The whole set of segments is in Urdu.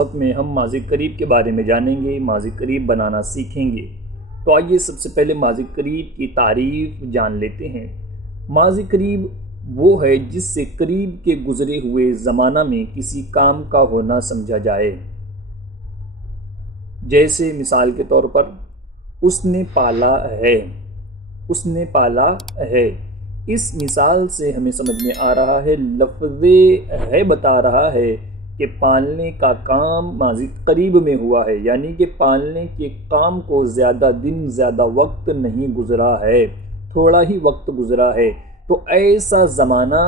وقت میں ہم ماضی قریب کے بارے میں جانیں گے، ماضی قریب بنانا سیکھیں گے۔ تو آئیے سب سے پہلے ماضی قریب کی تعریف جان لیتے ہیں۔ ماضی قریب وہ ہے جس سے قریب کے گزرے ہوئے زمانہ میں کسی کام کا ہونا سمجھا جائے۔ جیسے مثال کے طور پر اس نے پالا ہے، اس نے پالا ہے۔ اس مثال سے ہمیں سمجھ میں آ رہا ہے، لفظ ہے بتا رہا ہے کہ پالنے کا کام ماضی قریب میں ہوا ہے، یعنی کہ پالنے کے کام کو زیادہ دن زیادہ وقت نہیں گزرا ہے، تھوڑا ہی وقت گزرا ہے۔ تو ایسا زمانہ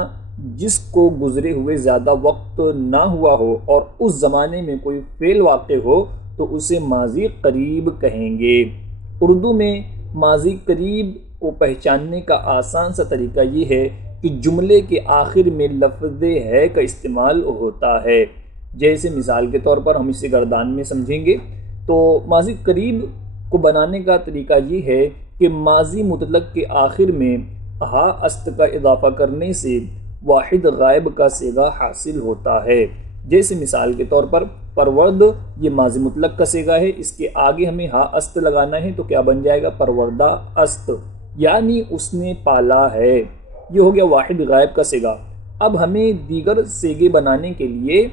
جس کو گزرے ہوئے زیادہ وقت نہ ہوا ہو اور اس زمانے میں کوئی فعل واقع ہو تو اسے ماضی قریب کہیں گے۔ اردو میں ماضی قریب کو پہچاننے کا آسان سا طریقہ یہ ہے کہ جملے کے آخر میں لفظ ہے کا استعمال ہوتا ہے۔ جیسے مثال کے طور پر ہم اسے گردان میں سمجھیں گے تو ماضی قریب کو بنانے کا طریقہ یہ ہے کہ ماضی مطلق کے آخر میں ہا است کا اضافہ کرنے سے واحد غائب کا صیغہ حاصل ہوتا ہے۔ جیسے مثال کے طور پر پرورد، یہ ماضی مطلق کا صیغہ ہے، اس کے آگے ہمیں ہا است لگانا ہے تو کیا بن جائے گا؟ پروردہ است، یعنی اس نے پالا ہے۔ یہ ہو گیا واحد غائب کا صیغہ۔ اب ہمیں دیگر صیغے بنانے کے لیے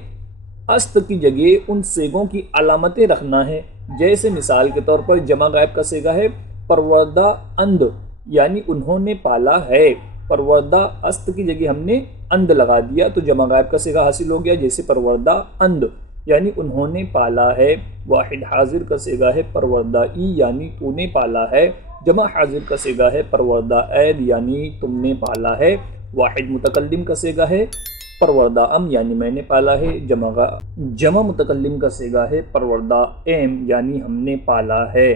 است کی جگہ ان صیغوں کی علامتیں رکھنا ہے۔ جیسے مثال کے طور پر جمع غائب کا صیغہ ہے پروردہ اند، یعنی انہوں نے پالا ہے۔ پروردہ است کی جگہ ہم نے اند لگا دیا تو جمع غائب کا صیغہ حاصل ہو گیا، جیسے پروردہ اند یعنی انہوں نے پالا ہے۔ واحد حاضر کا صیغہ ہے پروردہ ای، یعنی تو نے پالا ہے۔ جمع حاضر کا صیغہ ہے پروردہ اید، یعنی تم نے پالا ہے۔ واحد متکلم کا صیغہ ہے پروردہ ام، یعنی میں نے پالا ہے۔ جمع متکلم کا صیغہ ہے پروردہ ایم، یعنی ہم نے پالا ہے۔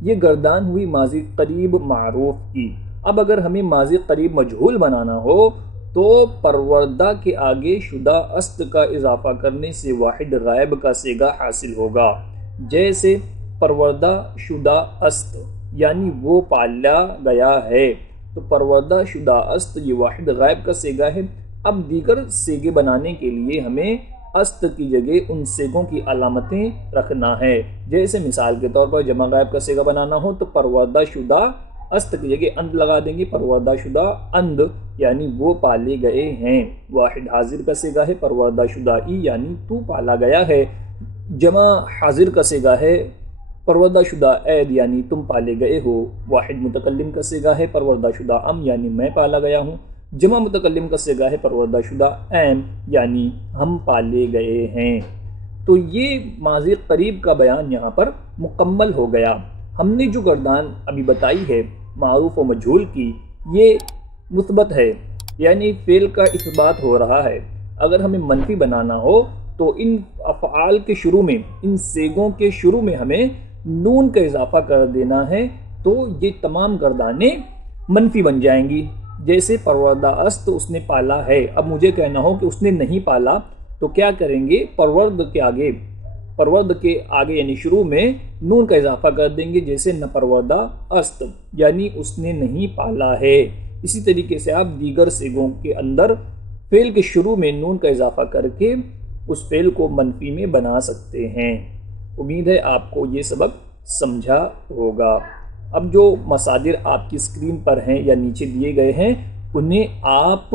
یہ گردان ہوئی ماضی قریب معروف کی۔ اب اگر ہمیں ماضی قریب مجہول بنانا ہو تو پروردہ کے آگے شدہ است کا اضافہ کرنے سے واحد غائب کا صیغہ حاصل ہوگا۔ جیسے پروردہ شدہ است، یعنی وہ پالا گیا ہے، تو پروردہ شدہ است یہ واحد غائب کا صیغہ ہے۔ اب دیگر صیغے بنانے کے لیے ہمیں است کی جگہ ان صیغوں کی علامتیں رکھنا ہے۔ جیسے مثال کے طور پر جمع غائب کا صیغہ بنانا ہو تو پروردہ شدہ است کی جگہ اند لگا دیں گے، پروردہ شدہ اند، یعنی وہ پالے گئے ہیں۔ واحد حاضر کا صیغہ ہے پروردہ شدہ ای، یعنی تو پالا گیا ہے۔ جمع حاضر کا صیغہ ہے پروردہ شدہ اید، یعنی تم پالے گئے ہو۔ واحد متکلم کا صیغہ ہے پروردہ شدہ ام، یعنی میں پالا گیا ہوں۔ جمع متکلم کا صیغہ ہے پروردہ شدہ ایم، یعنی ہم پالے گئے ہیں۔ تو یہ ماضی قریب کا بیان یہاں پر مکمل ہو گیا۔ ہم نے جو گردان ابھی بتائی ہے معروف و مجہول کی، یہ مثبت ہے، یعنی فعل کا اثبات ہو رہا ہے۔ اگر ہمیں منفی بنانا ہو تو ان افعال کے شروع میں، ان صیغوں کے شروع میں ہمیں نون کا اضافہ کر دینا ہے تو یہ تمام گردانیں منفی بن جائیں گی۔ جیسے پروردہ است اس نے پالا ہے، اب مجھے کہنا ہو کہ اس نے نہیں پالا تو کیا کریں گے؟ پرورد کے آگے یعنی شروع میں نون کا اضافہ کر دیں گے، جیسے نہ پروردہ است، یعنی اس نے نہیں پالا ہے۔ اسی طریقے سے آپ دیگر صیغوں کے اندر فعل کے شروع میں نون کا اضافہ کر کے اس فعل کو منفی میں بنا سکتے ہیں۔ امید ہے آپ کو یہ سبق سمجھا ہوگا۔ اب جو مصادر آپ کی اسکرین پر ہیں یا نیچے دیے گئے ہیں انہیں آپ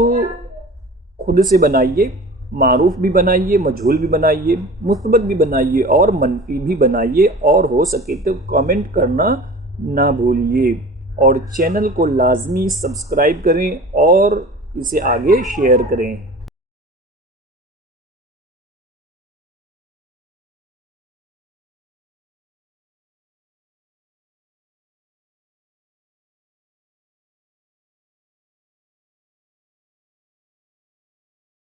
خود سے بنائیے، معروف بھی بنائیے، مجہول بھی بنائیے، مثبت بھی بنائیے اور منفی بھی بنائیے، اور ہو سکے تو کامنٹ کرنا نہ بھولیے، اور چینل کو لازمی سبسکرائب کریں اور اسے آگے شیئر کریں۔